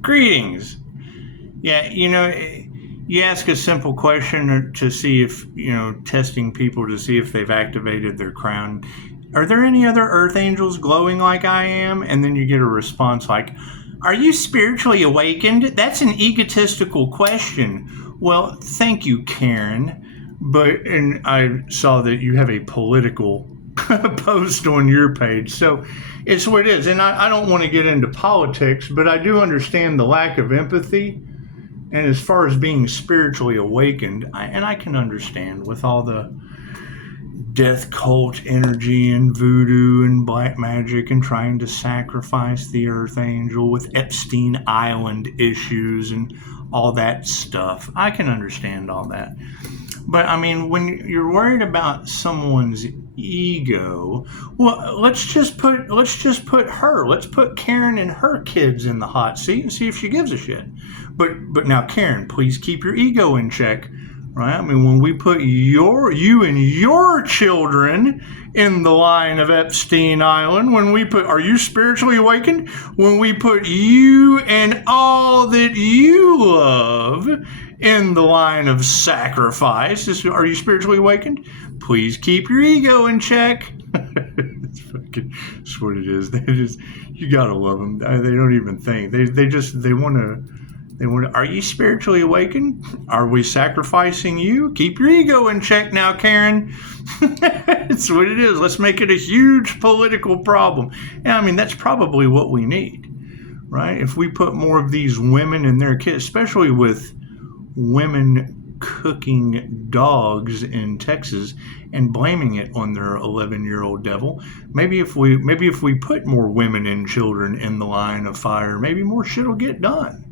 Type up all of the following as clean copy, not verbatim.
Greetings. Yeah, you ask a simple question to see if, testing people to see if they've activated their crown. Are there any other earth angels glowing like I am? And then you get a response like, are you spiritually awakened? That's an egotistical question. Well, thank you, Karen. And I saw that you have a political post on your page. So it's what it is. And I don't want to get into politics, but I do understand the lack of empathy. And as far as being spiritually awakened, I can understand with all the death cult energy and voodoo and black magic and trying to sacrifice the earth angel with Epstein Island issues and all that stuff. I can understand all that. But I mean, when you're worried about someone's ego, well, let's put Karen and her kids in the hot seat and see if she gives a shit. But now, Karen, please keep your ego in check, right? I mean, when we put you and your children in the line of Epstein Island, are you spiritually awakened? When we put you and all that you love in the line of sacrifice, are you spiritually awakened? Please keep your ego in check. That's what it is. You gotta love them. They don't even think. They want to. Are you spiritually awakened? Are we sacrificing you? Keep your ego in check now, Karen. It's what it is. Let's make it a huge political problem. And I mean, that's probably what we need, right? If we put more of these women and their kids, especially with women cooking dogs in Texas and blaming it on their 11-year-old devil, maybe if we put more women and children in the line of fire, maybe more shit will get done.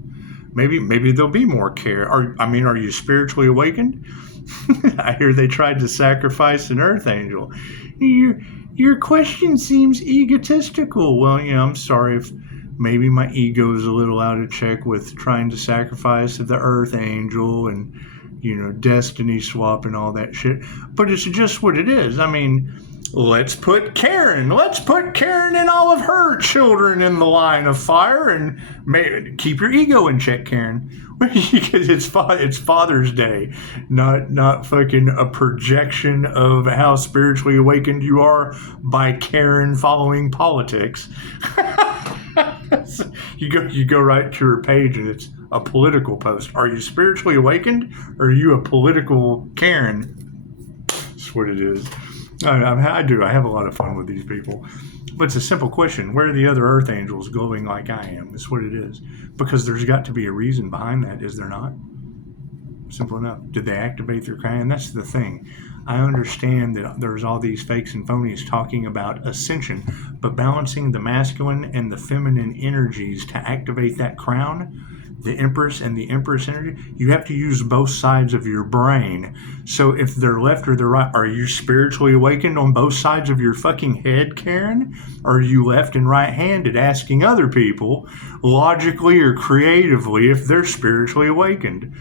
Maybe there'll be more care. Are you spiritually awakened? I hear they tried to sacrifice an earth angel. Your question seems egotistical. Well, I'm sorry if maybe my ego is a little out of check with trying to sacrifice the earth angel and, destiny swap and all that shit. But it's just what it is. I mean, let's put Karen and all of her children in the line of fire, and keep your ego in check, Karen. Because it's Father's Day, not fucking a projection of how spiritually awakened you are by Karen following politics. You go right to her page and it's a political post. Are you spiritually awakened, or are you a political Karen? That's what it is. I do. I have a lot of fun with these people. But it's a simple question. Where are the other earth angels glowing like I am? That's what it is. Because there's got to be a reason behind that, is there not? Simple enough. Did they activate their crown? That's the thing. I understand that there's all these fakes and phonies talking about ascension, but balancing the masculine and the feminine energies to activate that crown, the Empress and the Empress energy, you have to use both sides of your brain. So if they're left or they're right, are you spiritually awakened on both sides of your fucking head, Karen? Or are you left and right-handed asking other people, logically or creatively, if they're spiritually awakened?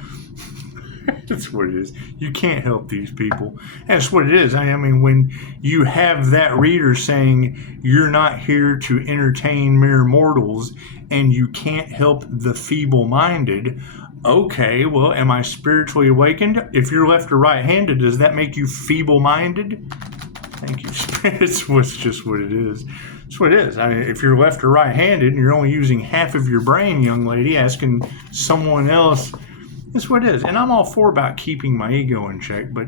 That's what it is. You can't help these people. That's what it is. I mean, when you have that reader saying you're not here to entertain mere mortals and you can't help the feeble-minded, okay, well, am I spiritually awakened? If you're left or right-handed, does that make you feeble-minded? Thank you. It's just what it is. That's what it is. I mean, if you're left or right-handed and you're only using half of your brain, young lady, asking someone else, that's what it is. And I'm all for about keeping my ego in check, but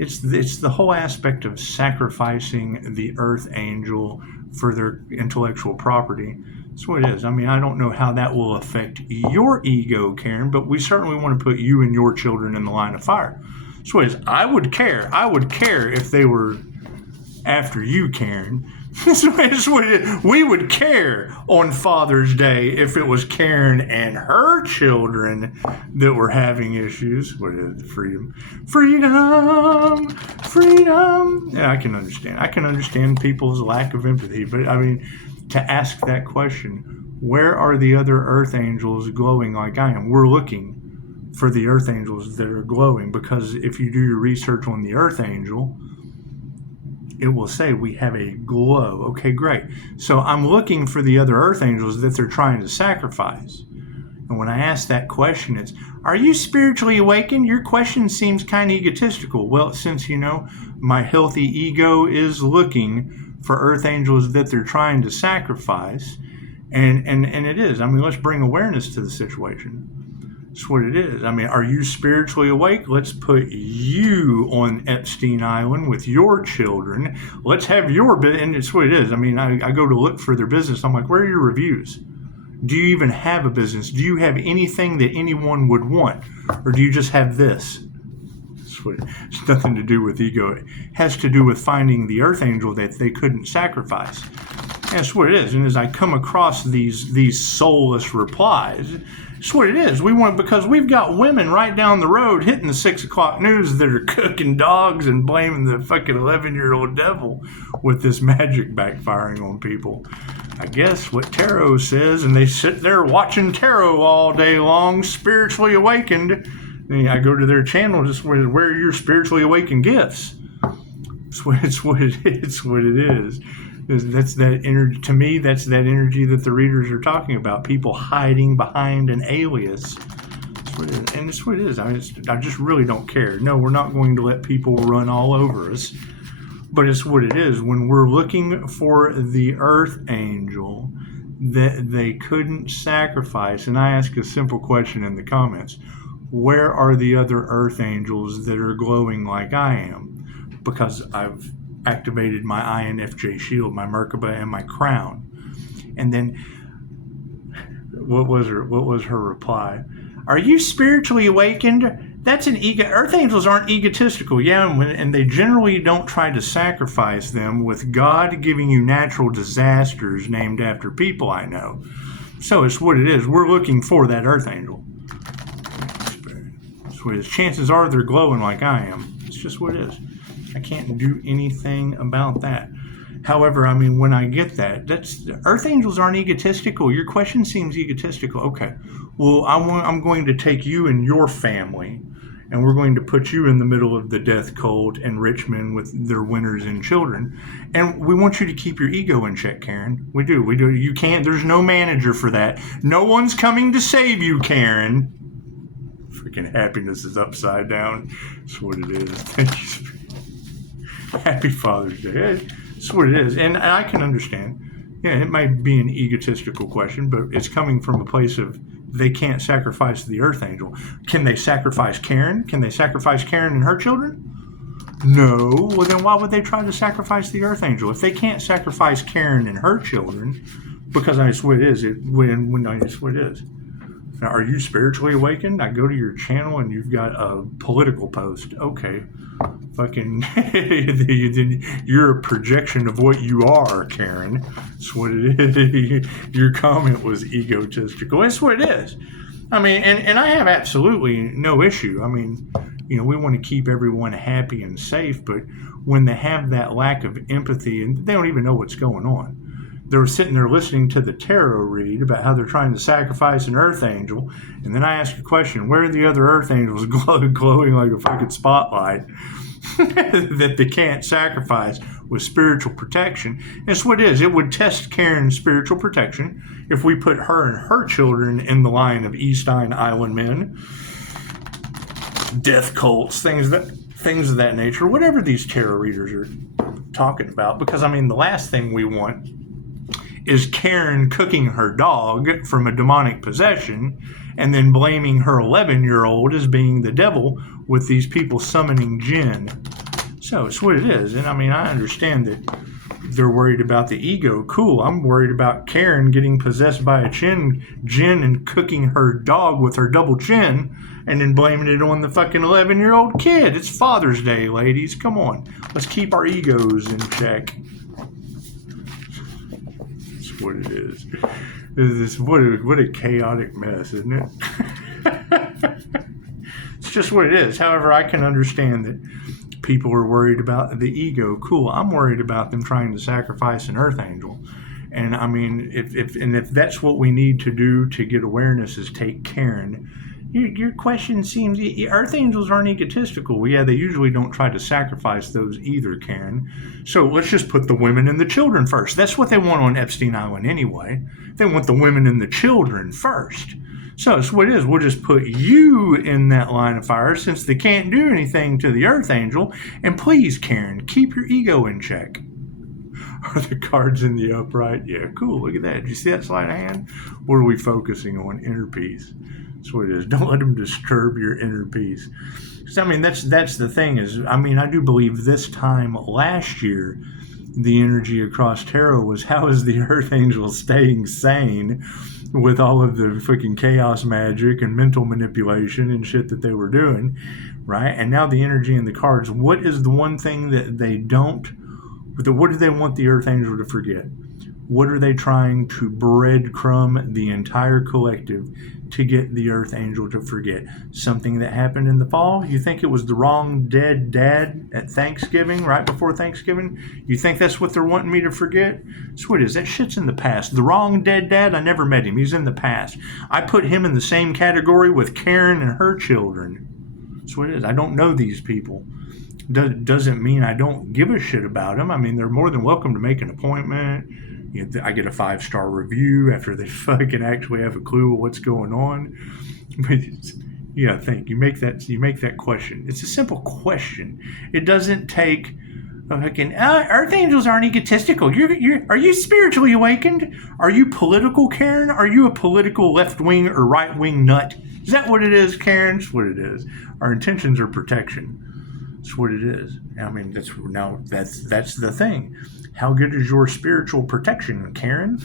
it's the whole aspect of sacrificing the earth angel for their intellectual property. That's what it is. I mean, I don't know how that will affect your ego, Karen, but we certainly want to put you and your children in the line of fire. That's what it is. I would care if they were after you, Karen. That's what it is. We would care on Father's Day if it was Karen and her children that were having issues. What is it? Freedom. Yeah, I can understand. I can understand people's lack of empathy, but I mean, to ask that question, where are the other earth angels glowing like I am? We're looking for the earth angels that are glowing, because if you do your research on the earth angel, it will say we have a glow. Okay, great. So I'm looking for the other earth angels that they're trying to sacrifice. And when I ask that question, it's, are you spiritually awakened? Your question seems kind of egotistical. Well, since, my healthy ego is looking for earth angels that they're trying to sacrifice, and it is. I mean, let's bring awareness to the situation. That's what it is. I mean, are you spiritually awake? Let's put you on Epstein Island with your children. Let's have your business. And it's what it is. I mean, I go to look for their business. I'm like, where are your reviews? Do you even have a business? Do you have anything that anyone would want? Or do you just have this? It's nothing to do with ego. It has to do with finding the earth angel that they couldn't sacrifice. And that's what it is. And as I come across these soulless replies, that's what it is. Because we've got women right down the road hitting the 6 o'clock news that are cooking dogs and blaming the fucking 11-year-old devil with this magic backfiring on people. I guess what tarot says, and they sit there watching tarot all day long, spiritually awakened. And I go to their channel, just where are your spiritually awakened gifts? It's what it is. That's that energy. To me, that's that energy that the readers are talking about. People hiding behind an alias. That's what it is. And it's what it is. I just really don't care. No, we're not going to let people run all over us. But it's what it is. When we're looking for the earth angel that they couldn't sacrifice, and I ask a simple question in the comments, where are the other earth angels that are glowing like I am? Because I've activated my INFJ shield, my Merkaba, and my crown. And then, what was her reply? Are you spiritually awakened? That's an ego. Earth angels aren't egotistical, and they generally don't try to sacrifice them with God giving you natural disasters named after people I know. So it's what it is. We're looking for that earth angel. It's what it is. Chances are they're glowing like I am. It's just what it is. I can't do anything about that. However, I mean, when I get that, earth angels aren't egotistical. Your question seems egotistical. Okay, well, I'm going to take you and your family, and we're going to put you in the middle of the death cult and rich men with their winners and children. And we want you to keep your ego in check, Karen. We do. You can't. There's no manager for that. No one's coming to save you, Karen. Freaking happiness is upside down. That's what it is. Thank you. Happy Father's Day. That's what it is. And I can understand. Yeah, it might be an egotistical question, but it's coming from a place of they can't sacrifice the earth angel. Can they sacrifice Karen? Can they sacrifice Karen and her children? No. Well, then why would they try to sacrifice the earth angel? If they can't sacrifice Karen and her children, because that's what it is. It's what it is. Now, are you spiritually awakened? I go to your channel and you've got a political post. Okay. Fucking, you're a projection of what you are, Karen. That's what it is. Your comment was egotistical. That's what it is. I mean, and I have absolutely no issue. I mean, we want to keep everyone happy and safe, but when they have that lack of empathy and they don't even know what's going on, they're sitting there listening to the tarot read about how they're trying to sacrifice an earth angel, and then I ask a question, where are the other earth angels glowing like a fucking spotlight that they can't sacrifice with spiritual protection? It's what it is. It would test Karen's spiritual protection if we put her and her children in the line of Eastine Island men, death cults, things of that nature, whatever these tarot readers are talking about. Because, I mean, the last thing we want is Karen cooking her dog from a demonic possession and then blaming her 11-year-old as being the devil with these people summoning jinn. So it's what it is. And I mean, I understand that they're worried about the ego. Cool. I'm worried about Karen getting possessed by a jinn and cooking her dog with her double chin and then blaming it on the fucking 11-year-old kid. It's Father's Day, ladies. Come on. Let's keep our egos in check. What it is. What a chaotic mess, isn't it? It's just what it is. However, I can understand that people are worried about the ego. Cool. I'm worried about them trying to sacrifice an earth angel. And I mean, if that's what we need to do to get awareness is take Karen Your question seems, Earth angels aren't egotistical. Well, yeah, they usually don't try to sacrifice those either, Karen. So let's just put the women and the children first. That's what they want on Epstein Island anyway. They want the women and the children first. So it's what it is. We'll just put you in that line of fire since they can't do anything to the Earth angel. And please, Karen, keep your ego in check. Are the cards in the upright? Yeah, cool. Look at that. Did you see that sleight of hand? What are we focusing on? Inner peace. That's what it is. Don't let them disturb your inner peace. So, I mean, that's the thing is, I mean, I do believe this time last year, the energy across tarot was, how is the Earth Angel staying sane with all of the fucking chaos magic and mental manipulation and shit that they were doing, right? And now the energy in the cards, what is the one thing that they don't, what do they want the Earth Angel to forget? What are they trying to breadcrumb the entire collective to get the Earth Angel to forget? Something that happened in the fall? You think it was the wrong dead dad at Thanksgiving, right before Thanksgiving? You think that's what they're wanting me to forget? That's what it is. That shit's in the past. The wrong dead dad, I never met him. He's in the past. I put him in the same category with Karen and her children. That's what it is. I don't know these people. Doesn't mean I don't give a shit about them. I mean, they're more than welcome to make an appointment. You know, I get a 5-star review after they fucking actually have a clue of what's going on. But yeah, think you make that question. It's a simple question. It doesn't take a fucking Earth angels aren't egotistical. Are you spiritually awakened? Are you political, Karen? Are you a political left wing or right wing nut? Is that what it is, Karen? That's what it is. Our intentions are protection. That's what it is. I mean, that's the thing. How good is your spiritual protection, Karen?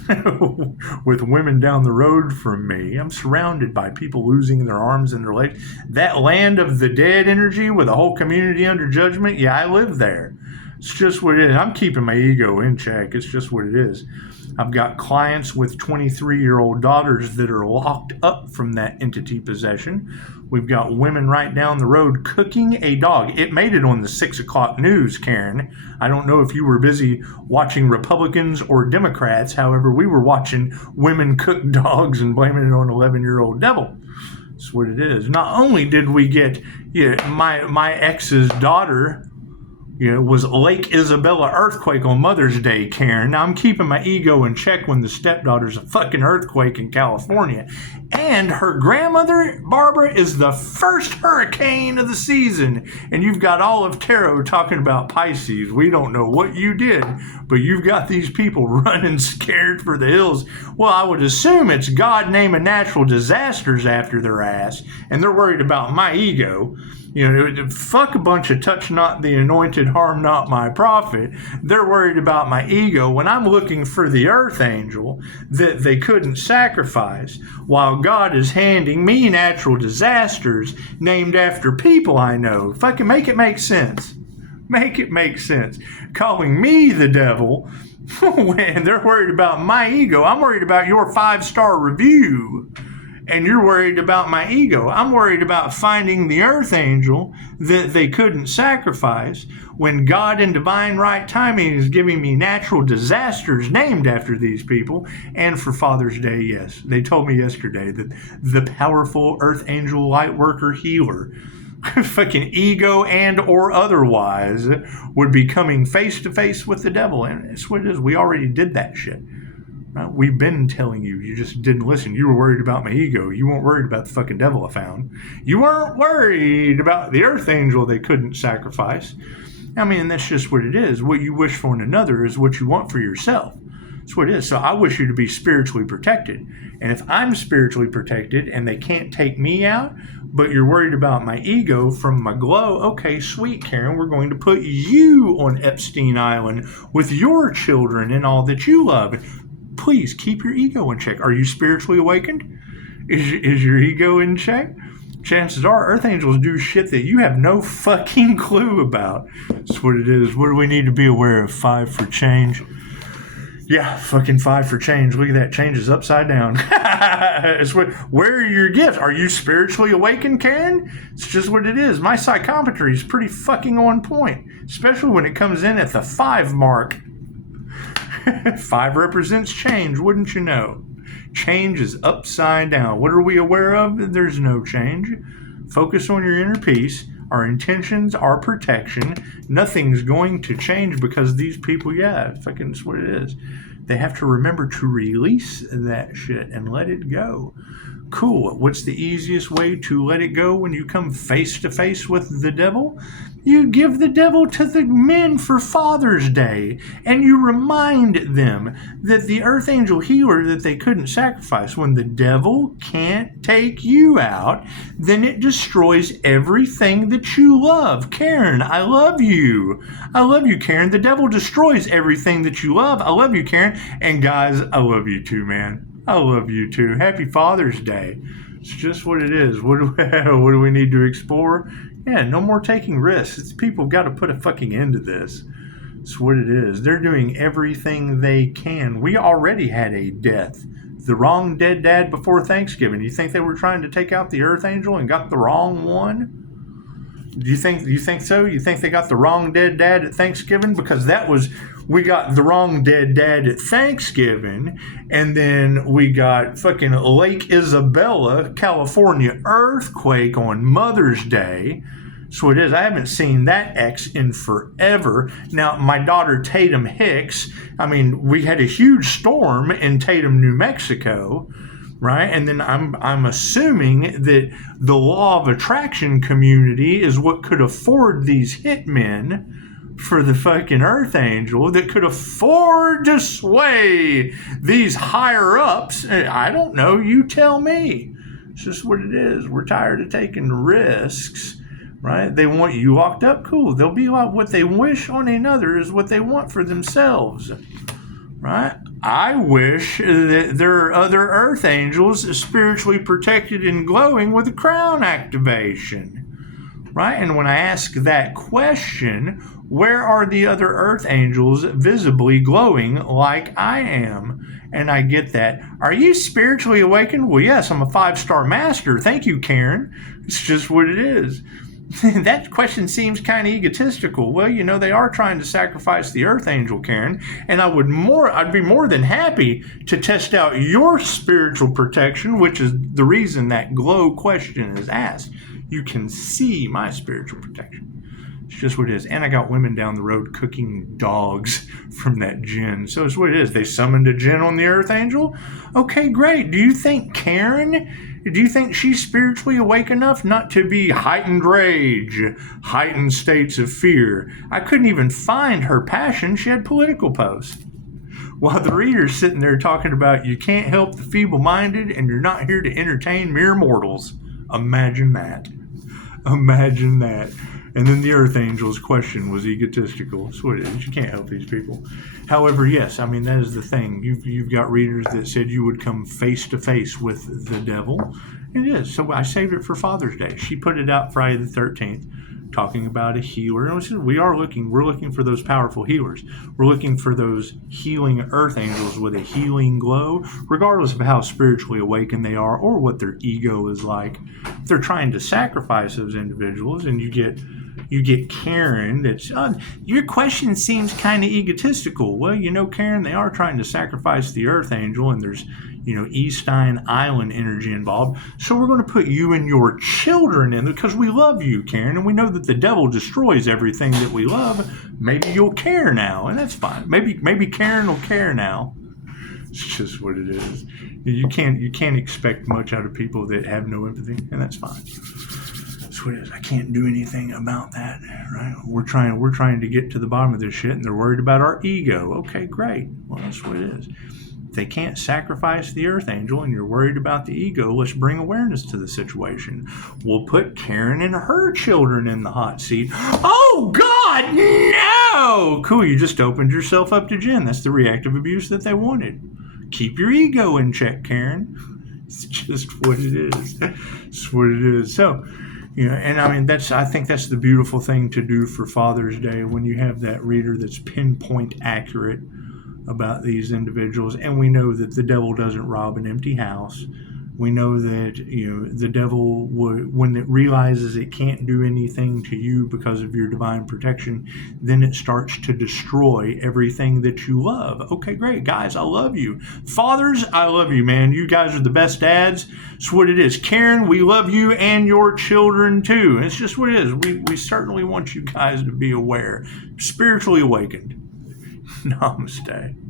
With women down the road from me, I'm surrounded by people losing their arms and their legs. That land of the dead energy with a whole community under judgment, yeah, I live there. It's just what it is. I'm keeping my ego in check. It's just what it is. I've got clients with 23-year-old daughters that are locked up from that entity possession. We've got women right down the road cooking a dog. It made it on the 6 o'clock news, Karen. I don't know if you were busy watching Republicans or Democrats. However, we were watching women cook dogs and blaming it on an 11-year-old devil. That's what it is. Not only did we get my ex's daughter, was Lake Isabella earthquake on Mother's Day, Karen. Now I'm keeping my ego in check when the stepdaughter's a fucking earthquake in California. And her grandmother, Barbara, is the first hurricane of the season. And you've got all of tarot talking about Pisces. We don't know what you did, but you've got these people running scared for the hills. Well, I would assume it's God naming natural disasters after their ass, and they're worried about my ego. Fuck a bunch of touch not the anointed, harm not my prophet. They're worried about my ego when I'm looking for the Earth Angel that they couldn't sacrifice, while God is handing me natural disasters named after people I know. Fucking make it make sense. Make it make sense. Calling me the devil when they're worried about my ego. I'm worried about your 5-star review. And you're worried about my ego. I'm worried about finding the Earth Angel that they couldn't sacrifice when God in divine right timing is giving me natural disasters named after these people. And for Father's Day, yes, they told me yesterday that the powerful Earth Angel light worker healer, fucking ego and or otherwise, would be coming face to face with the devil. And it's what it is. We already did that shit. We've been telling you. You just didn't listen. You were worried about my ego. You weren't worried about the fucking devil I found. You weren't worried about the Earth Angel they couldn't sacrifice. I mean, that's just what it is. What you wish for in another is what you want for yourself. That's what it is. So I wish you to be spiritually protected. And if I'm spiritually protected and they can't take me out, but you're worried about my ego from my glow, okay, sweet, Karen, we're going to put you on Epstein Island with your children and all that you love. Please keep your ego in check. Are you spiritually awakened? Is your ego in check? Chances are Earth Angels do shit that you have no fucking clue about. That's what it is. What do we need to be aware of? 5 for change. Yeah, fucking 5 for change. Look at that. Change is upside down. It's where are your gifts? Are you spiritually awakened, Karen? It's just what it is. My psychometry is pretty fucking on point, especially when it comes in at the 5 mark. 5 represents change, wouldn't you know? Change is upside down. What are we aware of? There's no change. Focus on your inner peace. Our intentions are protection. Nothing's going to change because these people, fucking that's what it is. They have to remember to release that shit and let it go. Cool. What's the easiest way to let it go when you come face to face with the devil? You give the devil to the men for Father's Day, and you remind them that the Earth Angel healer that they couldn't sacrifice, when the devil can't take you out, then it destroys everything that you love. Karen, I love you. I love you, Karen. The devil destroys everything that you love. I love you, Karen. And guys, I love you too, man. I love you too. Happy Father's Day. It's just what it is. What do we need to explore? Yeah, no more taking risks. It's people got to put a fucking end to this. It's what it is. They're doing everything they can. We already had a death. The wrong dead dad before Thanksgiving. You think they were trying to take out the Earth Angel and got the wrong one? Do you think so? You think they got the wrong dead dad at Thanksgiving? Because we got the wrong dead dad at Thanksgiving, and then we got fucking Lake Isabella, California earthquake on Mother's Day. So it is. I haven't seen that X in forever. Now, my daughter Tatum Hicks, we had a huge storm in Tatum, New Mexico, right? And then I'm assuming that the law of attraction community is what could afford these hitmen for the fucking Earth Angel, that could afford to sway these higher ups. I don't know. You tell me. It's just what it is. We're tired of taking risks, right? They want you locked up. Cool. They'll be like, what they wish on another is what they want for themselves, right? I wish that there are other Earth Angels spiritually protected and glowing with a crown activation, right? And when I ask that question, where are the other Earth Angels visibly glowing like I am? And I get that. Are you spiritually awakened? Well, yes, I'm a 5-star master. Thank you, Karen. It's just what it is. That question seems kind of egotistical. Well, they are trying to sacrifice the Earth Angel, Karen, and I'd be more than happy to test out your spiritual protection, which is the reason that glow question is asked. You can see my spiritual protection. It's just what it is. And I got women down the road cooking dogs from that djinn. So it's what it is. They summoned a djinn on the Earth Angel. Okay, great. Do you think she's spiritually awake enough not to be heightened rage, heightened states of fear? I couldn't even find her passion. She had political posts. While the reader's sitting there talking about you can't help the feeble-minded and you're not here to entertain mere mortals. Imagine that. Imagine that. And then the Earth Angel's question was egotistical. That's what it is. You can't help these people. However, yes, that is the thing. You've got readers that said you would come face to face with the devil. It is. So I saved it for Father's Day. She put it out Friday the 13th, talking about a healer. And we're looking for those powerful healers. We're looking for those healing Earth Angels with a healing glow, regardless of how spiritually awakened they are or what their ego is like. They're trying to sacrifice those individuals, and you get Karen that's, your question seems kind of egotistical. Well, Karen, they are trying to sacrifice the Earth Angel, and there's, Eastine Island energy involved. So we're going to put you and your children in, because we love you, Karen, and we know that the devil destroys everything that we love. Maybe you'll care now, and that's fine. Maybe Karen will care now. It's just what it is. You can't expect much out of people that have no empathy, and that's fine. I can't do anything about that, right? We're trying to get to the bottom of this shit, and they're worried about our ego. Okay, great. Well, that's what it is. If they can't sacrifice the Earth Angel, and you're worried about the ego, let's bring awareness to the situation. We'll put Karen and her children in the hot seat. Oh, God, no! Cool, you just opened yourself up to djinn. That's the reactive abuse that they wanted. Keep your ego in check, Karen. It's just what it is. It's what it is. So, and I think that's the beautiful thing to do for Father's Day, when you have that reader that's pinpoint accurate about these individuals. And we know that the devil doesn't rob an empty house. We know that the devil, when it realizes it can't do anything to you because of your divine protection, then it starts to destroy everything that you love. Okay, great, guys, I love you. Fathers, I love you, man. You guys are the best dads. It's what it is. Karen, we love you and your children too. It's just what it is. We certainly want you guys to be aware, spiritually awakened. Namaste.